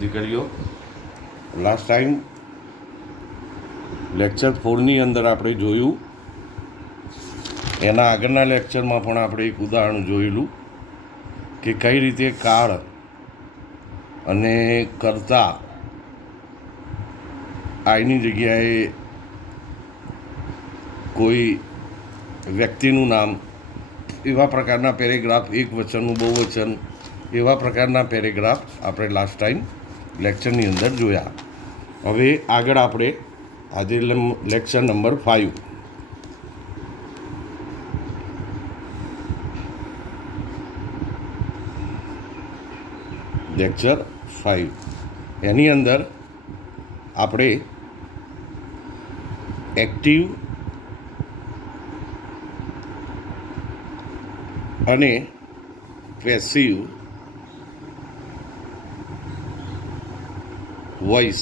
દીકરીઓ, last time lecture 4ની અંદર આપણે જોયું, એના આગળના લેક્ચરમાં પણ આપણે એક ઉદાહરણ જોયેલું કે કઈ રીતે કાળ અને કર્તા આઈની જગ્યાએ કોઈ વ્યક્તિનું નામ, એવા પ્રકારના પેરેગ્રાફ, એક વચનનું બહુવચન, એવા પ્રકારના પેરેગ્રાફ આપણે લાસ્ટ ટાઈમ લેક્ચરની અંદર જોયા. હવે આગળ આપણે આજે લેક્ચર નંબર 5, લેક્ચર 5 એની અંદર આપણે એક્ટિવ અને પેસિવ વોઇસ,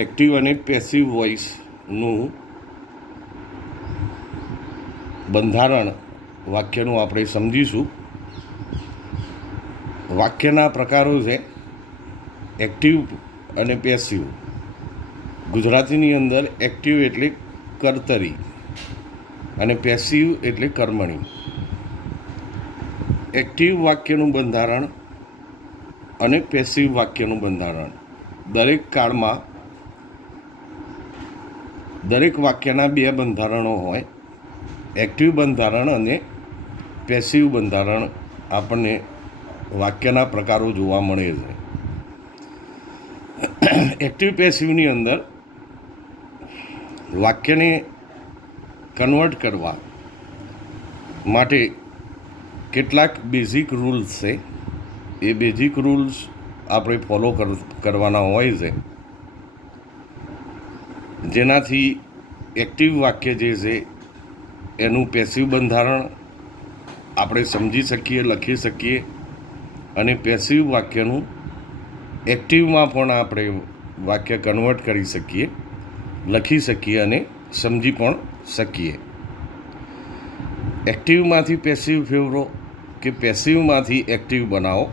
એક્ટિવ અને પેસિવ વોઇસનું બંધારણ વાક્યનું આપણે સમજીશું. વાક્યના પ્રકારો છે એક્ટિવ અને પેસિવ. ગુજરાતીની અંદર એક્ટિવ એટલે કર્તરી અને પેસિવ એટલે કર્મણી. એક્ટિવ વાક્યનું બંધારણ અને પેસિવ વાક્યનું બંધારણ દરેક કાળમાં દરેક વાક્યના 2 બંધારણો હોય, એક્ટિવ બંધારણ અને પેસિવ બંધારણ. આપણને વાક્યના પ્રકારો જોવા મળે છે. એક્ટિવ પેસિવની અંદર વાક્યને કન્વર્ટ કરવા માટે કેટલાક બેઝિક રૂલ્સ છે. એ બેઝિક રૂલ્સ આપણે ફોલો કરવાના હોય છે, જેનાથી એક્ટિવ વાક્ય જે છે એનું પેસિવ બંધારણ આપણે સમજી શકીએ, લખી શકીએ, અને પેસિવ વાક્યનું એક્ટિવમાં પણ આપણે વાક્ય કન્વર્ટ કરી શકીએ, લખી શકીએ અને સમજી પણ શકીએ. એક્ટિવમાંથી પેસિવ ફેરવો કે પેસિવમાંથી એક્ટિવ બનાવો,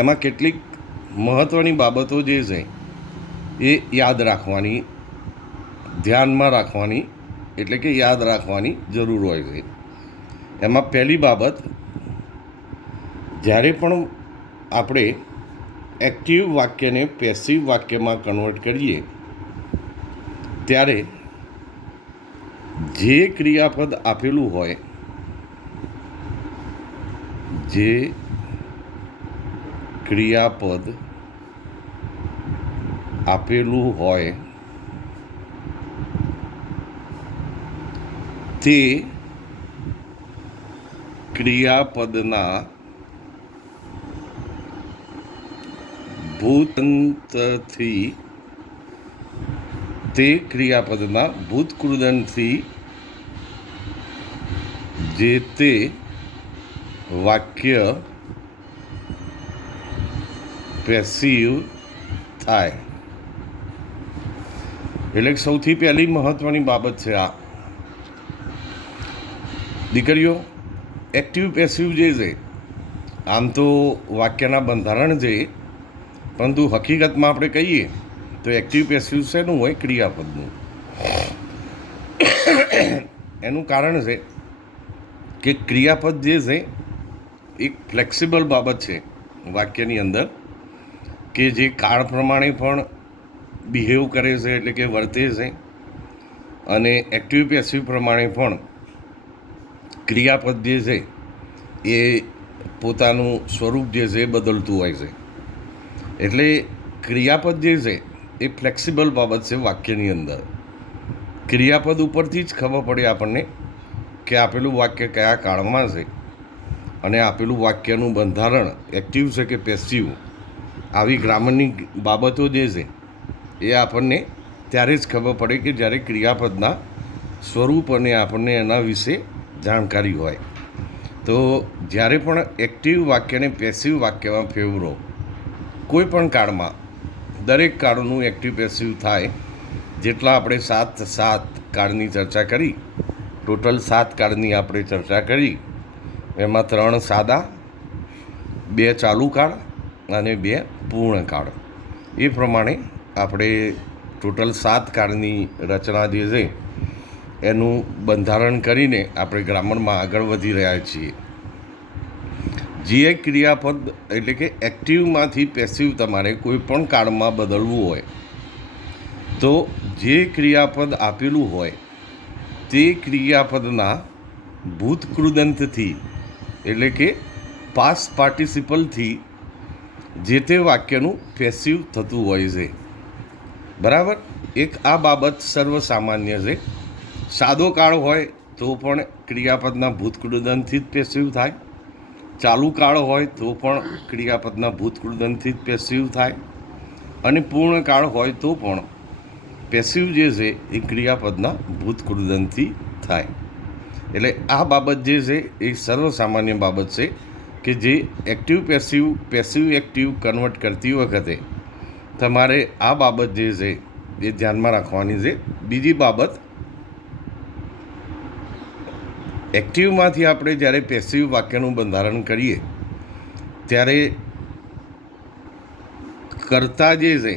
એમાં કેટલીક મહત્ત્વની બાબતો જે છે એ યાદ રાખવાની, ધ્યાનમાં રાખવાની, એટલે કે યાદ રાખવાની જરૂર હોય છે. એમાં પહેલી બાબત, જ્યારે પણ આપણે એક્ટિવ વાક્યને પેસિવ વાક્યમાં કન્વર્ટ કરીએ ત્યારે જે ક્રિયાપદ આપેલું હોય, જે ક્રિયાપદ આપેલું હોય તે ક્રિયાપદના ભૂતકૃદંતથી જે તે વાક્ય પેસિવ થાય. એટલે સૌથી પહેલી મહત્ત્વની બાબત છે આ. દીકરીઓ, એક્ટિવ પેસિવ જે છે આમ તો વાક્યના બંધારણ છે, પરંતુ હકીકતમાં આપણે કહીએ તો એક્ટિવ પેસિવ શેનું હોય? ક્રિયાપદનું. એનું કારણ છે કે ક્રિયાપદ જે છે એક ફ્લેક્સિબલ બાબત છે વાક્યની અંદર, કે જે કાળ પ્રમાણે પણ બિહેવ કરે છે, એટલે કે વર્તે છે, અને એક્ટિવ પેસિવ પ્રમાણે પણ ક્રિયાપદ જે છે એ પોતાનું સ્વરૂપ જે છે એ બદલતું હોય છે. એટલે ક્રિયાપદ જે છે એ ફ્લેક્સિબલ બાબત છે વાક્યની અંદર. ક્રિયાપદ ઉપરથી જ ખબર પડે આપણને કે આપેલું વાક્ય કયા કાળમાં છે અને આપેલું વાક્યનું બંધારણ એક્ટિવ છે કે પેસિવ. આવી ગ્રામરની બાબતો જે છે એ આપણને ત્યારે જ ખબર પડે કે જ્યારે ક્રિયાપદના સ્વરૂપ અને આપણને એના વિશે જાણકારી હોય. તો જ્યારે પણ એક્ટિવ વાક્યને પેસિવ વાક્યમાં ફેરવો, કોઈ પણ કાળમાં, દરેક કાળનું એક્ટિવ પેસિવ થાય. જેટલા આપણે 7 કાળની ચર્ચા કરી, ટોટલ 7 કાળની આપણે ચર્ચા કરી, એમાં 3 સાદા, 2 ચાલુ કાળ અને 2 પૂર્ણકાળ. એ પ્રમાણે આપણે ટોટલ 7 કાળની રચના જે છે એનું બંધારણ કરીને આપણે ગ્રામરમાં આગળ વધી રહ્યા છીએ. જે ક્રિયાપદ એટલે કે એક્ટિવમાંથી પેસિવ તમારે કોઈ પણ કાળમાં બદલવું હોય તો જે ક્રિયાપદ આપેલું હોય તે ક્રિયાપદના ભૂતકૃદંતથી એટલે કે પાસ્ટ પાર્ટિસિપલથી જે તે વાક્યનું પેસિવ થતું હોય છે. બરાબર. એક આ બાબત સર્વસામાન્ય છે. સાદો કાળ હોય તો પણ ક્રિયાપદના ભૂતકૃદંતથી જ પેસિવ થાય. ચાલુ કાળ હોય તો પણ ક્રિયાપદના ભૂતકૃદંતથી જ પેસિવ થાય. અને પૂર્ણ કાળ હોય તો પણ પેસિવ જે છે એ ક્રિયાપદના ભૂતકૃદંતથી થાય. એટલે આ બાબત જે છે એ સર્વસામાન્ય બાબત છે કે જે active passive passive active convert કરતી વખતે તમારે આ બાબત જે છે એ ધ્યાનમાં રાખવાની છે. બીજી બાબત, એક્ટિવમાંથી આપણે જ્યારે પેસિવ વાક્યનું બંધારણ કરીએ ત્યારે કર્તા જે છે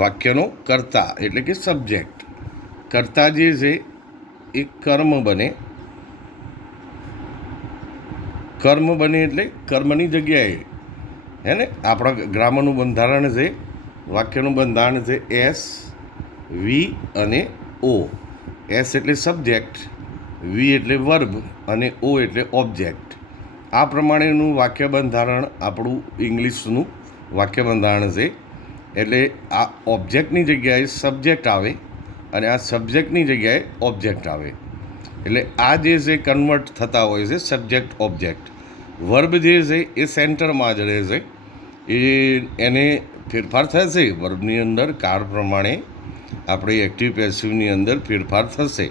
વાક્યનો કર્તા એટલે કે સબ્જેક્ટ, કર્તા જે છે એ કર્મ બને. કર્મ બને એટલે કર્મની જગ્યાએ હે ને આપણા ગ્રામરનું બંધારણ છે, વાક્યનું બંધારણ છે એસ, વી અને ઓ. એસ એટલે સબ્જેક્ટ, વી એટલે વર્બ અને ઓ એટલે ઓબ્જેક્ટ. આ પ્રમાણેનું વાક્ય બંધારણ આપણું ઇંગ્લિશનું વાક્ય બંધારણ છે. એટલે આ ઓબ્જેક્ટની જગ્યાએ સબ્જેક્ટ આવે અને આ સબ્જેક્ટની જગ્યાએ ઓબ્જેક્ટ આવે. એટલે આ જે છે કન્વર્ટ થતા હોય છે સબ્જેક્ટ ઓબ્જેક્ટ. વર્બ જે છે એ સેન્ટરમાં જ રહે છે. એને ફેરફાર થશે વર્બની અંદર કાળ પ્રમાણે આપણે એક્ટિવ પેસિવની અંદર ફેરફાર થશે,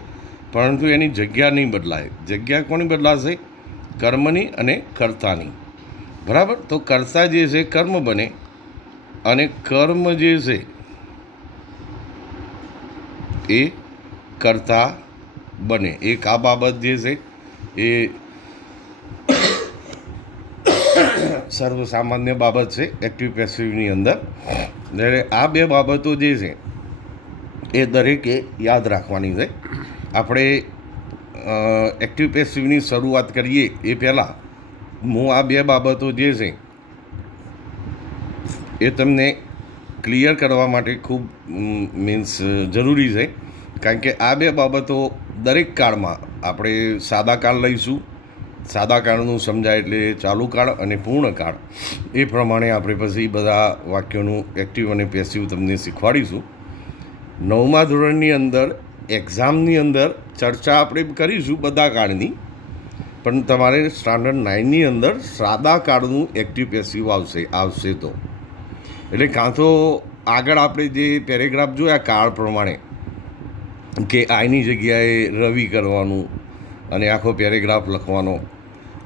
પરંતુ એની જગ્યા નહીં બદલાય. જગ્યા કોની બદલાશે? કર્મની અને કર્તાની. બરાબર. તો કર્તા જે છે કર્મ બને અને કર્મ જે છે એ કર્તા બને. એક આ બાબત જે છે એ સર્વસામાન્ય બાબત છે એક્ટિવ પેસિવની અંદર. જ્યારે આ બે બાબતો જે છે એ દરેકે યાદ રાખવાની છે. આપણે એક્ટિવ પેસિવની શરૂઆત કરીએ એ પહેલાં હું આ બે બાબતો જે છે એ તમને ક્લિયર કરવા માટે ખૂબ મીન્સ જરૂરી છે. કારણ કે આ બે બાબતો દરેક કાળમાં આપણે સાદા કાળ લઈશું. સાદા કાળનું સમજાય એટલે ચાલુ કાળ અને પૂર્ણ કાળ. એ પ્રમાણે આપણે પછી બધા વાક્યોનું એક્ટિવ અને પેસિવ તમને શીખવાડીશું. 9મા ધોરણની અંદર એક્ઝામની અંદર ચર્ચા આપણે કરીશું બધા કાળની, પણ તમારે સ્ટાન્ડર્ડ 9ની અંદર સાદા કાળનું એક્ટિવ પેસિવ આવશે તો એટલે કાં તો આગળ આપણે જે પેરેગ્રાફ જોયા કાળ પ્રમાણે કે આઈની જગ્યાએ રવિ કરવાનું અને આખો પેરેગ્રાફ લખવાનો,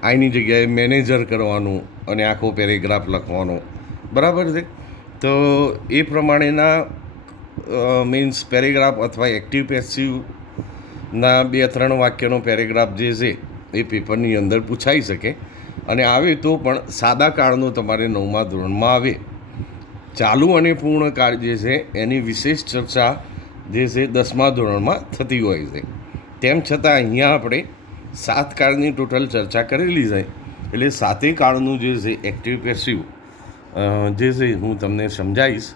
આઈની જગ્યાએ મેનેજર કરવાનું અને આખો પેરેગ્રાફ લખવાનો. બરાબર છે. તો એ પ્રમાણેના મીન્સ પેરેગ્રાફ અથવા એક્ટિવ પેસિવના 2-3 વાક્યનો પેરેગ્રાફ જે છે એ પેપરની અંદર પૂછાઈ શકે અને આવે તો પણ સાદા કાળનો તમારે 9મા ધોરણમાં આવે. ચાલુ અને પૂર્ણ કાળ જે છે એની વિશેષ ચર્ચા જે છે 10મા ધોરણમાં થતી હોય છે. તેમ છતાં અહીંયા આપણે 7 કાળની ટોટલ ચર્ચા કરેલી છે. એટલે 7 કાળનું જે છે એક્ટિવ પેસિવ જે છે હું તમને સમજાવીશ,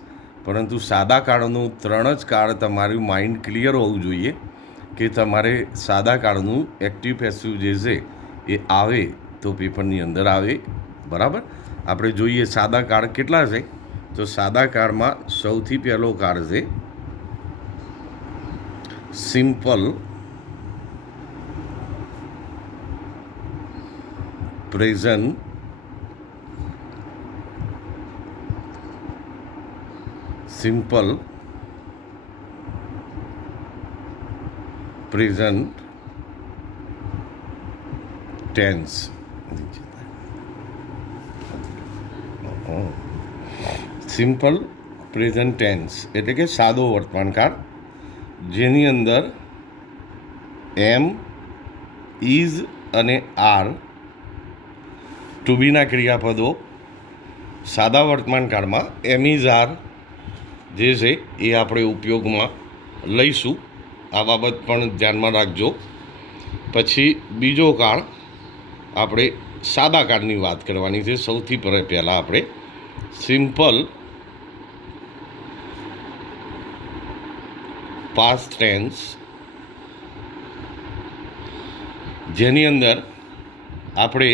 પરંતુ સાદા કાળનું 3 જ કાળ તમારું માઇન્ડ ક્લિયર હોવું જોઈએ કે તમારે સાદા કાળનું એક્ટિવ પેસિવ જે છે એ આવે તો પેપરની અંદર આવે. બરાબર. આપણે જોઈએ સાદા કાળ કેટલા છે. તો સાદા કાળમાં સૌથી પહેલો કાળ છે simple present tense. Simple present tense એટલે કે સાદો વર્તમાનકાળ, જેની અંદર એમ, ઇઝ અને આર ટુ બીના ક્રિયાપદો સાદા વર્તમાનકાળમાં એમ ઇઝ આર જે છે એ આપણે ઉપયોગમાં લઈશું. આ બાબત પણ ધ્યાનમાં રાખજો. પછી બીજો કાળ આપણે સાદા કાળની વાત કરવાની છે. સૌથી પહેલાં આપણે સિમ્પલ પાસ્ટ ટેન્સ, જેની અંદર આપણે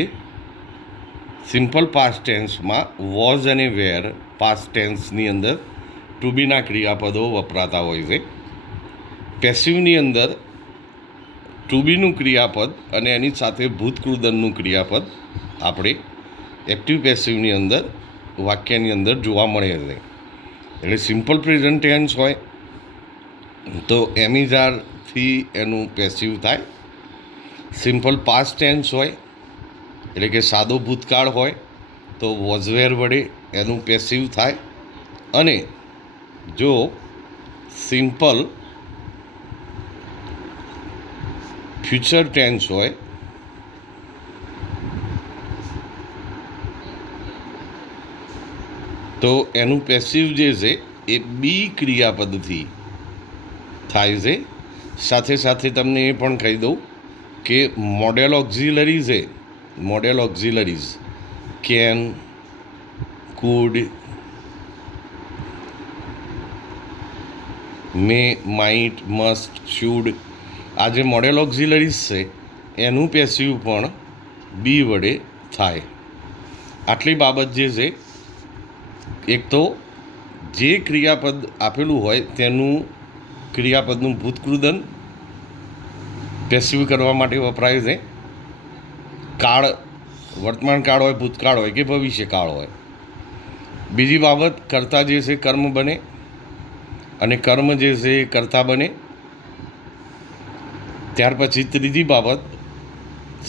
સિમ્પલ પાસ્ટ ટેન્સમાં વોઝ અને વેર પાસ્ટ ટેન્સની અંદર ટુ બીના ક્રિયાપદો વપરાતા હોય છે. પેસિવની અંદર ટુ બીનું ક્રિયાપદ અને એની સાથે ભૂતકૃદનનું ક્રિયાપદ આપણે એક્ટિવ પેસિવની અંદર વાક્યની અંદર જોવા મળે છે. એટલે સિમ્પલ પ્રેઝન્ટ ટેન્સ હોય તો એમ ઇઝ આરથી એનું પેસિવ થાય. સિમ્પલ પાસ્ટ ટેન્સ હોય એટલે કે સાદો ભૂતકાળ હોય તો વોઝ વેર વડે એનું પેસિવ થાય. અને જો સિમ્પલ ફ્યુચર ટેન્સ હોય તો એનું પેસિવ જે છે એ બી ક્રિયાપદથી થાય છે. સાથે સાથે તમને એ પણ કહી દઉં કે model auxiliaries can, food, May, might, must, should, આ જે મોડેલ ઓક્ઝિલરીઝ છે એનું પેસિવ પણ બી વડે થાય. આટલી બાબત જે છે, એક તો જે ક્રિયાપદ આપેલું હોય તેનું ક્રિયાપદનું ભૂતકૃદન પેસિવ કરવા માટે વપરાય છે. કાળ વર્તમાન કાળ હોય, ભૂતકાળ હોય કે ભવિષ્યકાળ હોય. બીજી બાબત કર્તા જે છે કર્મ બને અને કર્મ જે છે એ કર્તા બને. ત્યાર પછી ત્રીજી બાબત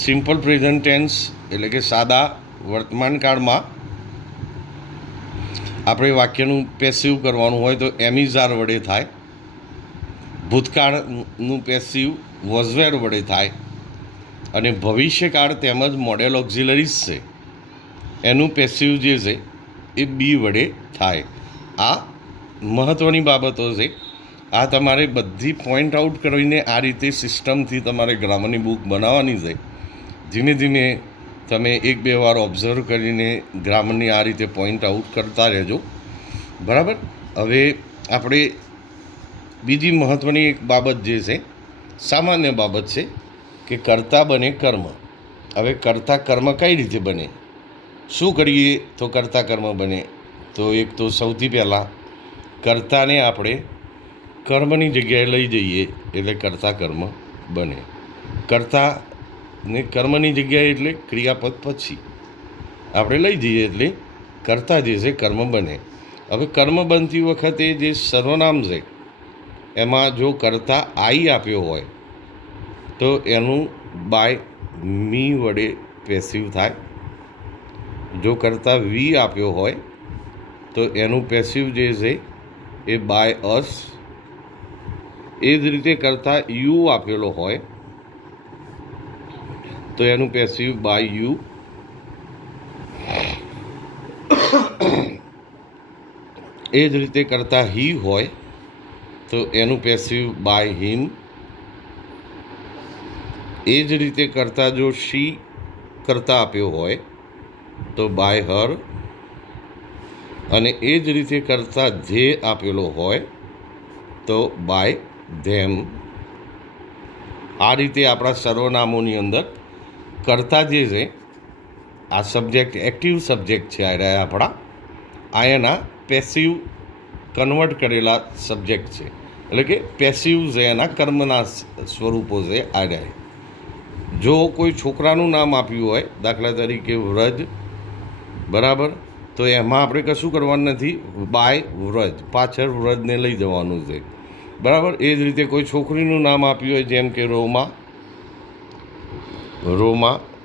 સિમ્પલ પ્રેઝન્ટ ટેન્સ એટલે કે સાદા વર્તમાન કાળમાં આપણે વાક્યનું પેસિવ કરવાનું હોય તો એમ ઇઝ આર વડે થાય. ભૂતકાળનું પેસિવ વોઝ વેર વડે થાય. અને ભવિષ્યકાળ તેમજ મોડેલ ઓક્ઝિલરીઝ છે એનું પેસિવ જે છે એ બી વડે થાય. આ મહત્ત્વની બાબતો છે. આ તમારે બધી પોઈન્ટ આઉટ કરીને આ રીતે સિસ્ટમથી તમારે ગ્રામરની બુક બનાવવાની છે. ધીમે ધીમે તમે એક બે વાર ઓબ્ઝર્વ કરીને ગ્રામરની આ રીતે પોઈન્ટ આઉટ કરતા રહેજો. બરાબર. હવે આપણે બીજી મહત્ત્વની એક બાબત જે છે, સામાન્ય બાબત છે કે કર્તા બને કર્મ. હવે કર્તા કર્મ કઈ રીતે બને, શું કરીએ તો કર્તા કર્મ બને? તો એક તો સૌથી પહેલાં કર્તાને આપણે કર્મની જગ્યાએ લઈ જઈએ એટલે કર્તા કર્મ બને. કર્તાને કર્મની જગ્યાએ એટલે ક્રિયાપદ પછી આપણે લઈ જઈએ એટલે કર્તા જે છે કર્મ બને. હવે કર્મ બનતી વખતે જે સર્વનામ છે એમાં જો કર્તા આઈ આપ્યો હોય તો એનું બાય મી વડે પેસિવ થાય. જો કર્તા વી આપ્યો હોય તો એનું પેસિવ જે છે એ બાય અસ. એ જ રીતે કર્તા યુ આપેલો હોય તો એનું પેસિવ બાય યુ. એ જ રીતે કરતા હી હોય તો એનું પેસિવ બાય હિમ. એ જ રીતે કરતા જો શી કરતા આપ્યો હોય તો બાય હર. અને એ જ રીતે કરતા ધે આપેલો હોય તો બાય ધેમ. આ રીતે આપણા સર્વનામોની અંદર કર્તા જે છે, આ સબ્જેક્ટ એક્ટિવ સબ્જેક્ટ છે આ રહ્યા આપણા, આ એના પેસિવ કન્વર્ટ કરેલા સબ્જેક્ટ છે. એટલે કે પેસિવ છે એના કર્મના સ્વરૂપો છે આ રહ્યા. જો કોઈ છોકરાનું નામ આપ્યું હોય, દાખલા તરીકે વ્રજ, બરાબર, તો એમાં આપણે કશું કરવાનું નથી, બાય વ્રજ, પાછળ વ્રજને લઈ જવાનું છે. બરાબર. એ જ રીતે કોઈ છોકરીનું નામ આપ્યું હોય જેમ કે રોમા,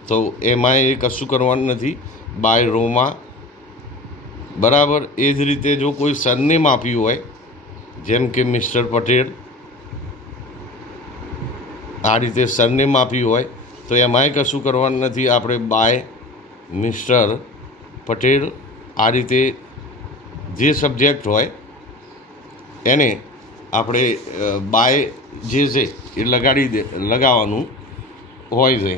તો એમાં એ કશું કરવાનું નથી, બાય રોમા. બરાબર. એ જ રીતે જો કોઈ સરનેમ આપ્યું હોય જેમ કે મિસ્ટર પટેલ, આ રીતે સરનેમ આપ્યું હોય તો એમાંય કશું કરવાનું નથી, આપણે બાય મિસ્ટર પટેલ આ રીતે જે સબ્જેક્ટ હોય એને આપણે બાય જે છે એ લગાવવાનું હોય છે.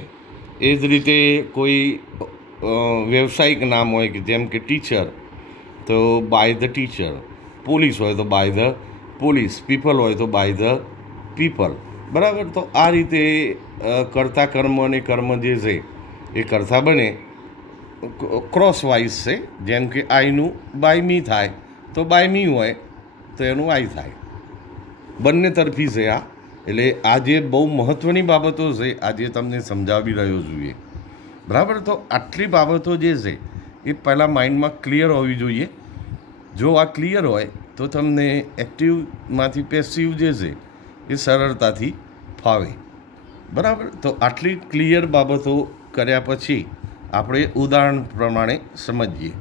એ જ રીતે કોઈ વ્યવસાયિક નામ હોય કે જેમ કે ટીચર તો બાય ધ ટીચર, પોલીસ હોય તો બાય ધ પોલીસ, પીપલ હોય તો બાય ધ પીપલ. બરાબર. તો આ રીતે કર્તા કર્મ અને કર્મ જે છે એ કર્તા બને ક્રોસવાઇઝ છે. જેમ કે આઈનું બાય મી થાય તો બાય મી હોય તો એનું આઈ થાય. બંને તરફી છે આ. એટલે આ જે બહુ મહત્ત્વની બાબતો છે આજે તમને સમજાવી રહ્યો જોઈએ. બરાબર. તો આટલી બાબતો જે છે એ પહેલાં માઇન્ડમાં ક્લિયર હોવી જોઈએ. જો આ ક્લિયર હોય તો તમને એક્ટિવમાંથી પેસિવ જે છે એ સરળતાથી ફાવે. બરાબર. તો આટલી ક્લિયર બાબતો કર્યા પછી આપણે ઉદાહરણ પ્રમાણે સમજીએ.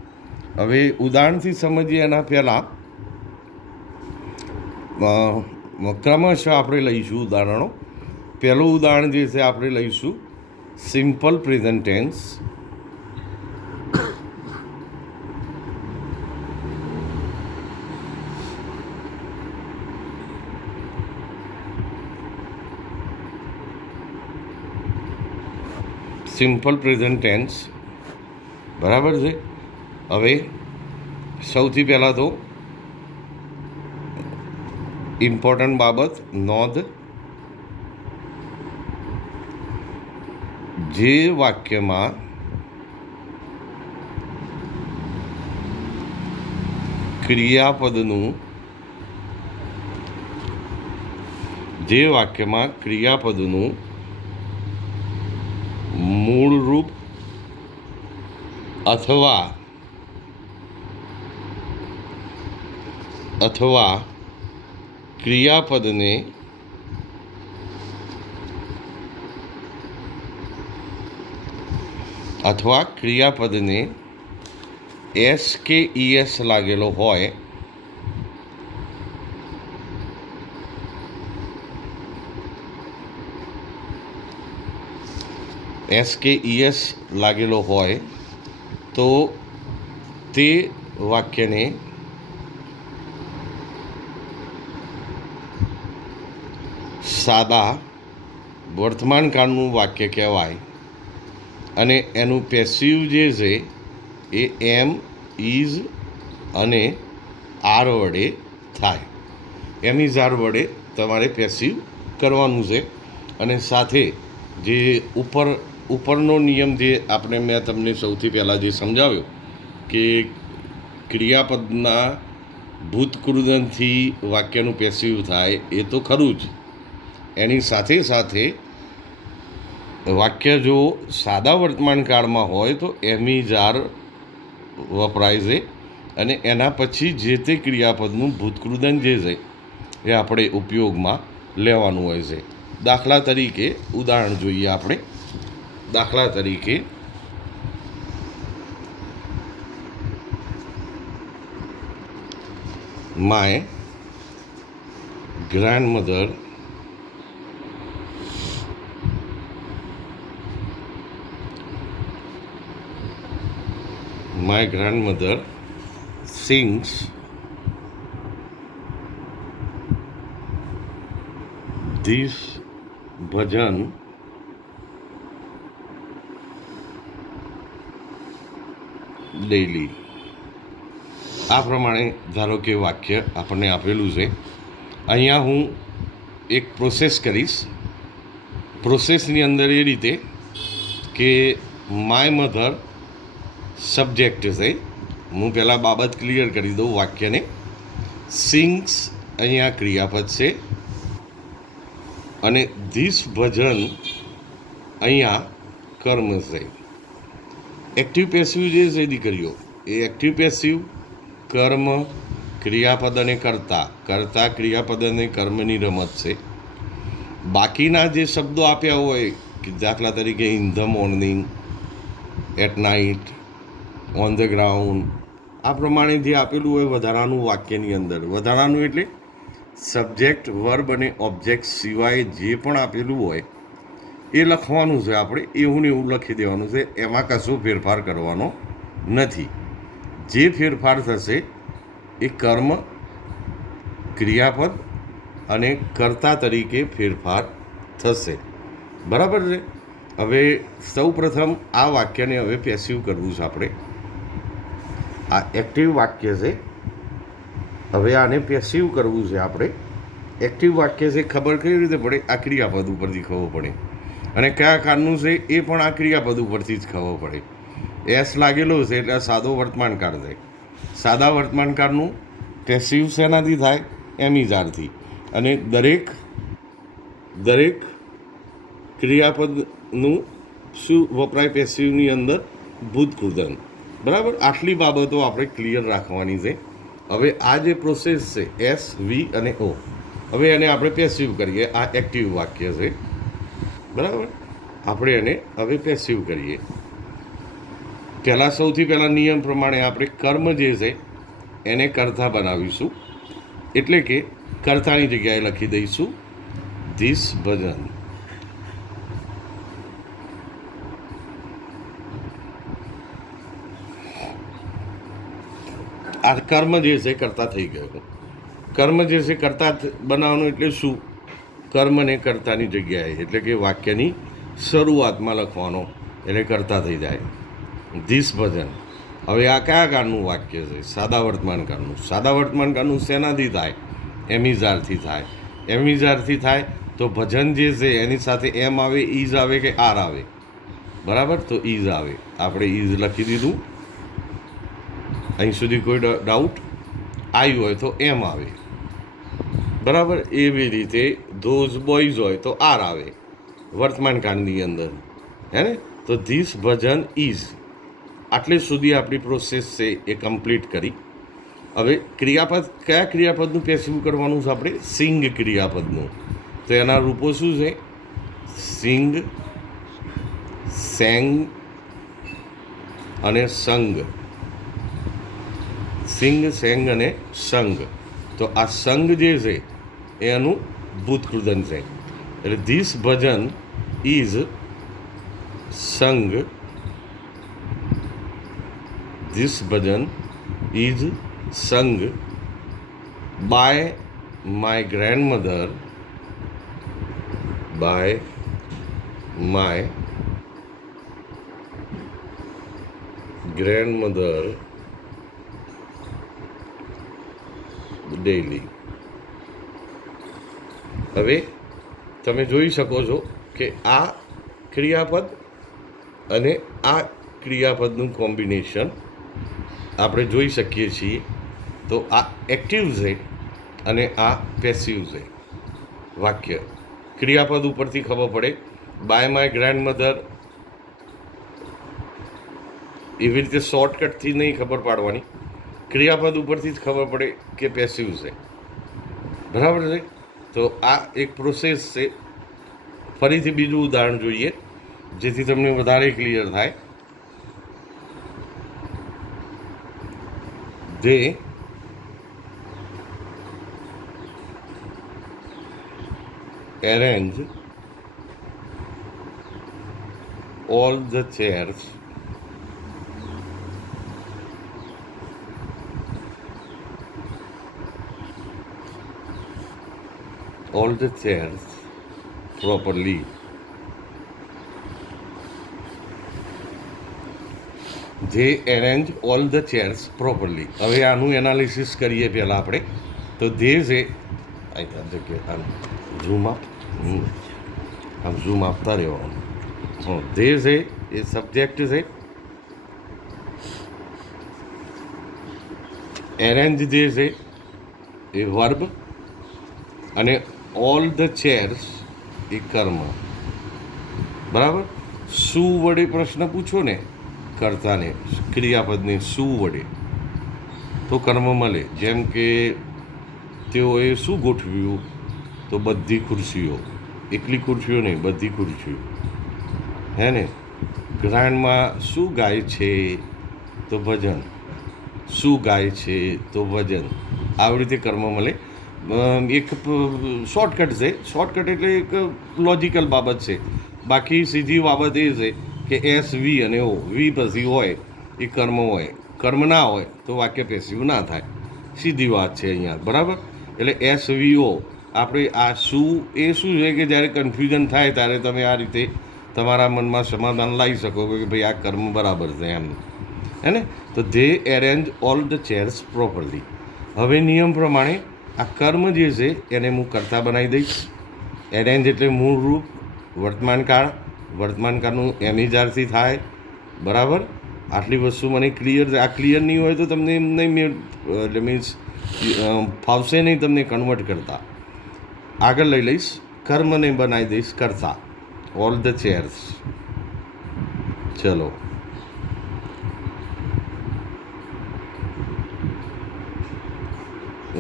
હવે ઉદાહરણથી સમજીએ એના પહેલાં ક્રમશઃ આપણે લઈશું ઉદાહરણો. પહેલું ઉદાહરણ જે છે આપણે લઈશું simple present tense. Simple present tense. બરાબર છે. હવે સૌથી પહેલાં તો ઇમ્પોર્ટન્ટ બાબત નોંધ. જે વાક્યમાં ક્રિયાપદનું મૂળ રૂપ અથવા ક્રિયાપદને એસ કે ઈએસ લાગેલો હોય તો તે વાક્યને સાદા વર્તમાનકાળનું વાક્ય કહેવાય. અને એનું પેસિવ જે છે એ એમ, ઇઝ અને આર વડે થાય. એમ, ઇઝ, આર વડે તમારે પેસિવ કરવાનું છે. અને સાથે જે ઉપરનો નિયમ જે મેં તમને સૌથી પહેલાં જે સમજાવ્યો કે ક્રિયાપદના ભૂતકૃદનથી વાક્યનું પેસિવ થાય એ તો ખરું જ. એની સાથે સાથે વાક્ય જો સાદા વર્તમાન કાળમાં હોય તો એમ, ઇઝ, આર વપરાય છે. અને એના પછી જે તે ક્રિયાપદનું ભૂતકૃદન જે છે એ આપણે ઉપયોગમાં લેવાનું હોય છે. દાખલા તરીકે ઉદાહરણ જોઈએ આપણે. દાખલા તરીકે my grandmother sings this bhajan daily. આ પ્રમાણે ધારો કે વાક્ય આપણને આપેલું છે. અહીંયા હું એક પ્રોસેસ કરીશ. પ્રોસેસની અંદર એ રીતે કે માય મધર સબ્જેક્ટ છે. હું પહેલાં બાબત ક્લિયર કરી દઉં વાક્યને. સિંગ્સ અહીંયા ક્રિયાપદ છે અને ધીસ ભજન અહીંયા કર્મ છે. એક્ટિવ પેસિવ જે છે દીકરીઓ એ એક્ટિવ પેસિવ કર્મ ક્રિયાપદ અને કર્તા ક્રિયાપદ અને કર્મની રમત છે. બાકીના જે શબ્દો આપ્યા હોય કે દાખલા તરીકે in the morning, at night, on the ground, આ પ્રમાણે જે આપેલું હોય વધારાનું વાક્યની અંદર, વધારાનું એટલે સબ્જેક્ટ, વર્બ અને ઓબ્જેક્ટ સિવાય જે પણ આપેલું હોય એ લખવાનું છે આપણે, એવું ને એવું લખી દેવાનું છે, એમાં કશો ફેરફાર કરવાનો નથી. જે ફેરફાર થશે એ કર્મ, ક્રિયાપદ અને કર્તા તરીકે ફેરફાર થશે. બરાબર છે. હવે સૌ પ્રથમ આ વાક્યને હવે પેસિવ કરવું છે આપણે. આ એક્ટિવ વાક્ય છે, હવે આને પેસિવ કરવું છે આપણે. એક્ટિવ વાક્ય છે, ખબર કેવી રીતે પડે? આ ક્રિયાપદ ઉપરથી ખબર પડે. અને કયા કાળનું છે એ પણ આ ક્રિયાપદ ઉપરથી જ ખબર પડે. એસ લાગેલો છે એટલે સાદો વર્તમાનકાળ થાય. સાદા વર્તમાનકાળનું પેસિવ શેનાથી થાય? એમિઝારથી. અને દરેક ક્રિયાપદનું શું વપરાય પેસિવની અંદર? ભૂતકૃદંત. બરાબર. આટલી બાબતો આપણે ક્લિયર રાખવાની છે. હવે આ જે પ્રોસેસ છે એસ, વી અને ઓ, હવે એને આપણે પેસિવ કરીએ. આ એક્ટિવ વાક્ય છે, બરાબર. આપણે એને હવે પેસિવ કરીએ. સૌથી પહેલાં નિયમ પ્રમાણે આપણે કર્મ જે છે એને કર્તા બનાવીશું. એટલે કે કર્તાની જગ્યાએ લખી દઈશું ધીસ ભજન. આ કર્મ જે છે કર્તા થઈ ગયો. કર્મ જે છે કર્તા બનાવવાનું એટલે શું? કર્મને કર્તાની જગ્યાએ, એટલે કે વાક્યની શરૂઆતમાં લખવાનો, એટલે કર્તા થઈ જાય. ધીસ ભજન. હવે આ કયા કાળનું વાક્ય છે? સાદા વર્તમાનકાળનું. સાદા વર્તમાનકાળનું શેનાથી થાય? એમિઝારથી થાય. એમિઝારથી થાય તો ભજન જે છે એની સાથે એમ આવે, ઈઝ આવે કે આર આવે? બરાબર, તો ઈઝ આવે. આપણે ઈઝ લખી દીધું. અહીં સુધી કોઈ ડાઉટ આવ્યું હોય તો એમ આવે. બરાબર. એવી રીતે ધોઝ બોયઝ હોય તો આર આવે વર્તમાનકાળની અંદર, હે ને? તો ધીસ ભજન ઇઝ. આટલે સુધી આપણી પ્રોસેસ છે એ કમ્પ્લીટ કરી. હવે ક્રિયાપદ, કયા ક્રિયાપદનું પેસિવ કરવાનું છે આપણે? સિંગ ક્રિયાપદનું. તો એના રૂપો શું છે? સિંગ, સેંગ અને સંગ. સિંગ, સેંગ અને સંગ. તો આ સંગ જે છે એનું ભૂતકૃદંત છે. એટલે this bhajan is sung. This bhajan is sung by my grandmother, by my grandmother daily. હવે તમે જોઈ શકો છો કે આ ક્રિયાપદ અને આ ક્રિયાપદનું કોમ્બિનેશન આપણે જોઈ શકીએ છીએ. તો આ એક્ટિવ છે અને આ પેસિવ છે વાક્ય. ક્રિયાપદ ઉપરથી ખબર પડે. બાય માય ગ્રેન્ડમધર એવી રીતે શોર્ટકટથી નહીં ખબર પાડવાની. ક્રિયાપદ ઉપરથી જ ખબર પડે કે પેસિવ છે. બરાબર છે. તો આ એક પ્રોસેસ છે. ફરીથી બીજું ઉદાહરણ જોઈએ જેથી તમને વધારે ક્લિયર થાય. They arrange all the chairs properly. They arrange all the chairs properly. હવે આનું એનાલિસિસ કરીએ પહેલાં આપણે. તો ધે છે ઝૂમ આપ, આમ ઝૂમ આપતા રહેવાનું. ધે છે એ સબ્જેક્ટ છે. એરેન્જ જે છે એ વર્બ અને ઓલ ધ ચેર્સ એ કર્મ. બરાબર. શું વડે પ્રશ્ન પૂછો ને કર્તાને, ક્રિયાપદને શું વડે, તો કર્મ મળે. જેમ કે તેઓએ શું ગોઠવ્યું? તો બધી ખુરશીઓ. એકલી ખુરશીઓ નહીં, બધી ખુરશીઓ, હે ને? ગ્રાન્ડમાં શું ગાય છે? તો ભજન. શું ગાય છે? તો ભજન. આવી રીતે કર્મ મળે. એક શોર્ટકટ છે. શોર્ટકટ એટલે એક લોજિકલ બાબત છે. બાકી સીધી બાબત એ છે કે એસ વી અને ઓ, વી પછી હોય એ કર્મ હોય, કર્મ ના હોય તો વાક્ય પેસિવ ના થાય. સીધી વાત છે અહીંયા, બરાબર. એટલે એસ વી ઓ આપણે આ શું એ શું છે કે જ્યારે કન્ફ્યુઝન થાય ત્યારે તમે આ રીતે તમારા મનમાં સમાધાન લાવી શકો કે ભાઈ આ કર્મ બરાબર છે એમ, હે ને. તો they arrange all the chairs properly. હવે નિયમ પ્રમાણે આ કર્મ જે છે એને હું કર્તા બનાવી દઈશ. એરેન્જ એટલે મૂળ રૂપ, વર્તમાન કાળ, વર્તમાન કાળનું એમિજારથી થાય, બરાબર. આટલી વસ્તુ મને ક્લિયર છે. આ ક્લિયર નહીં હોય તો તમને એમ નહીં એટલે મીન્સ ફાવશે નહીં તમને કન્વર્ટ કરતા. આગળ લઈ લઈશ, કર્મને બનાવી દઈશ કરતા, ઓલ ધ ચેર્સ. ચલો,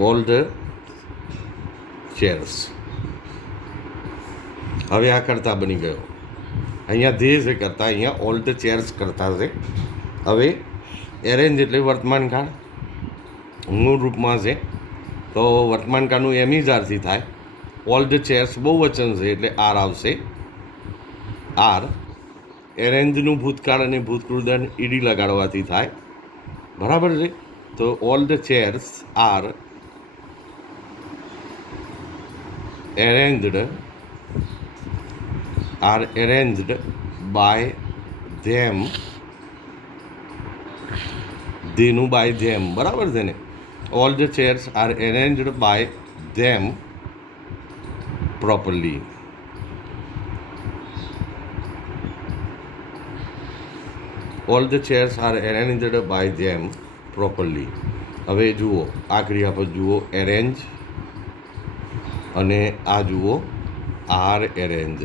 ઓલ ધ ચેર્સ. હવે આ કરતા બની ગયો. અહીંયા ધે છે કરતા, અહીંયા ઓલ ધ ચેર્સ કરતા છે. હવે એરેન્જ એટલે વર્તમાન કાળ મૂળ રૂપમાં છે, તો વર્તમાન કાળનું એમિજારથી થાય. ઓલ ધ ચેર્સ બહુ વચન છે એટલે આર આવશે, આર. એરેન્જનું ભૂતકાળ અને ભૂતકૃદન ઈડી લગાડવાથી થાય, બરાબર છે. તો all the chairs are arranged by them, દેનું બાય ધેમ, બરાબર છે ને. All the chairs are arranged by them properly. All the chairs are arranged by them properly. હવે જુઓ આ ક્રિયાપદ જુઓ, એરેન્જ, અને આ જુઓ આર એરેન્જ,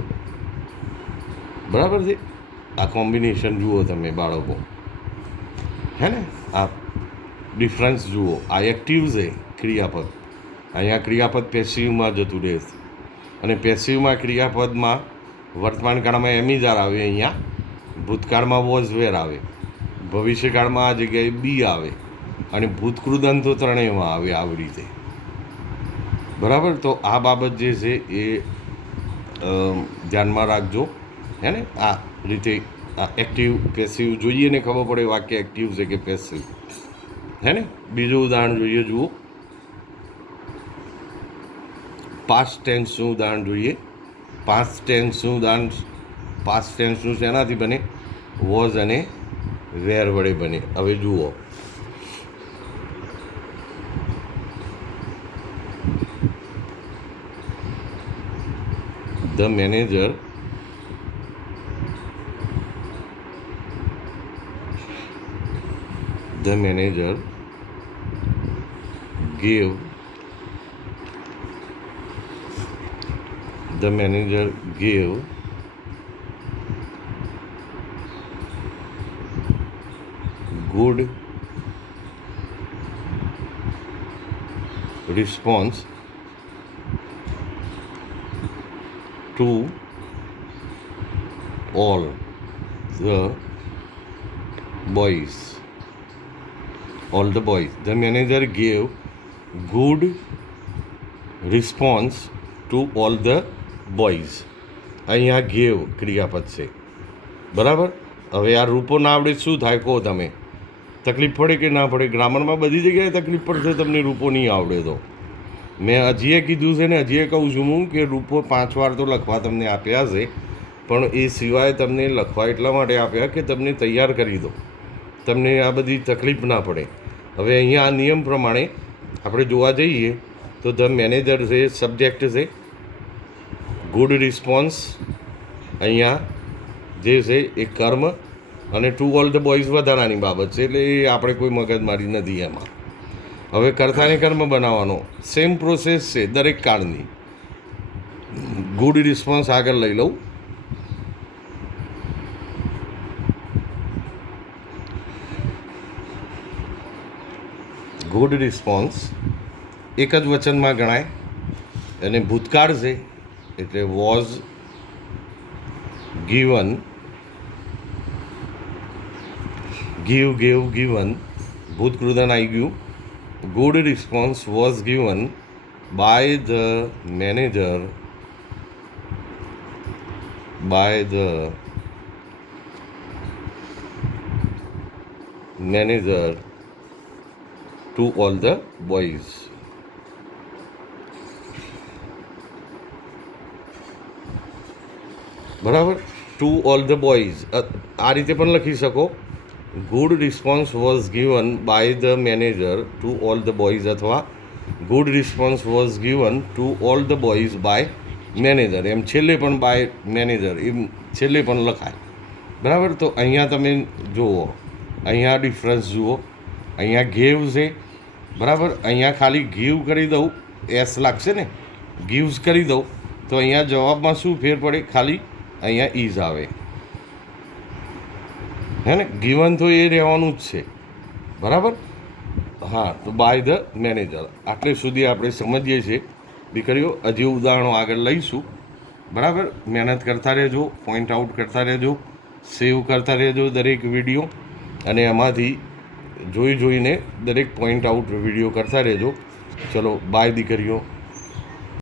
બરાબર છે. આ કોમ્બિનેશન જુઓ તમે બાળકો, હે ને. આ ડિફરન્સ જુઓ. આ એક્ટિવ છે ક્રિયાપદ, અહીંયા ક્રિયાપદ પેસિવમાં જતું રહેશે, અને પેસિવમાં ક્રિયાપદમાં વર્તમાન કાળમાં એમિજાર આવે, અહીંયા ભૂતકાળમાં વોઝ વેર આવે, ભવિષ્યકાળમાં આ જગ્યાએ બી આવે, અને ભૂતકૃદન તો ત્રણેયમાં આવે આવી રીતે, બરાબર. તો આ બાબત જે છે એ ધ્યાનમાં રાખજો, હે ને. આ રીતે આ એક્ટિવ પેસિવ જોઈએ ને ખબર પડે વાક્ય એક્ટિવ છે કે પેસિવ, હે ને. બીજું ઉદાહરણ જોઈએ, જુઓ પાસ્ટ ટેન્સનું ઉદાહરણ જોઈએ. પાસ્ટ ટેન્સનું શેનાથી બને? વોઝ અને વેર વડે બને. હવે જુઓ, the manager gave good response to all the boys. The manager gave good response to all the boys. અહીંયા ગેવ ક્રિયાપદ છે, બરાબર. હવે આ રૂપો ના આવડે શું થાય કહો તમે? તકલીફ પડે કે ના પડે? ગ્રામરમાં બધી જગ્યાએ તકલીફ પડશે તમને રૂપો નહીં આવડે તો. મેં હજીએ કીધું છે ને હજીએ કહું છું હું કે રૂપો 5 વાર તો લખવા તમને આપ્યા છે, પણ એ સિવાય તમને લખવા એટલા માટે આપ્યા કે તમને તૈયાર કરી દો, તમને આ બધી તકલીફ ના પડે. હવે અહીંયા આ નિયમ પ્રમાણે આપણે જોવા જઈએ તો ધ મેનેજર છે સબ્જેક્ટ છે, ગુડ રિસ્પોન્સ અહીંયા જે છે એ કર્મ, અને ટુ ઓલ ધ બોયઝ વધારાની બાબત છે, એટલે એ આપણે કોઈ મગજમારી નથી એમાં. હવે કર્તાને કર્મ બનાવવાનો સેમ પ્રોસેસ છે દરેક કાળની. ગુડ રિસ્પોન્સ આગળ લઈ લઉં. ગુડ રિસ્પોન્સ એક જ વચનમાં ગણાય, અને ભૂતકાળ છે એટલે વોઝ ગિવન, ગિવન, ભૂતકૃદન આવી ગયું. Good response was given by the manager by the manager to all the boys. બરાબર, ટુ ઓલ ધ બોયઝ આ રીતે પણ લખી શકો. Good response was given by the manager to all the boys, અથવા good response was given to all the boys by manager. એમ છેલ્લે પણ બાય મેનેજર એમ છેલ્લે પણ લખાય. બરાબર, તો અહીંયા તમે જુઓ, અહીંયા ડિફરન્સ જુઓ. અહીંયા ગેવ છે, બરાબર. અહીંયા ખાલી ગીવ કરી દઉં, એસ લાગશે ને, ગીવ્સ કરી દઉં તો અહીંયા જવાબમાં શું ફેર પડે? ખાલી અહીંયા ઇઝ આવે, હે ને. ગિવન તો એ રહેવાનું જ છે, બરાબર. હા, તો બાય ધ મેનેજર. આટલે સુધી આપણે સમજીએ છીએ દીકરીઓ. હજી ઉદાહરણો આગળ લઈશું, બરાબર. મહેનત કરતા રહેજો, પોઈન્ટ આઉટ કરતા રહેજો, સેવ કરતા રહેજો દરેક વિડીયો, અને એમાંથી જોઈને દરેક પોઈન્ટ આઉટ વિડીયો કરતા રહેજો. ચલો બાય દીકરીઓ.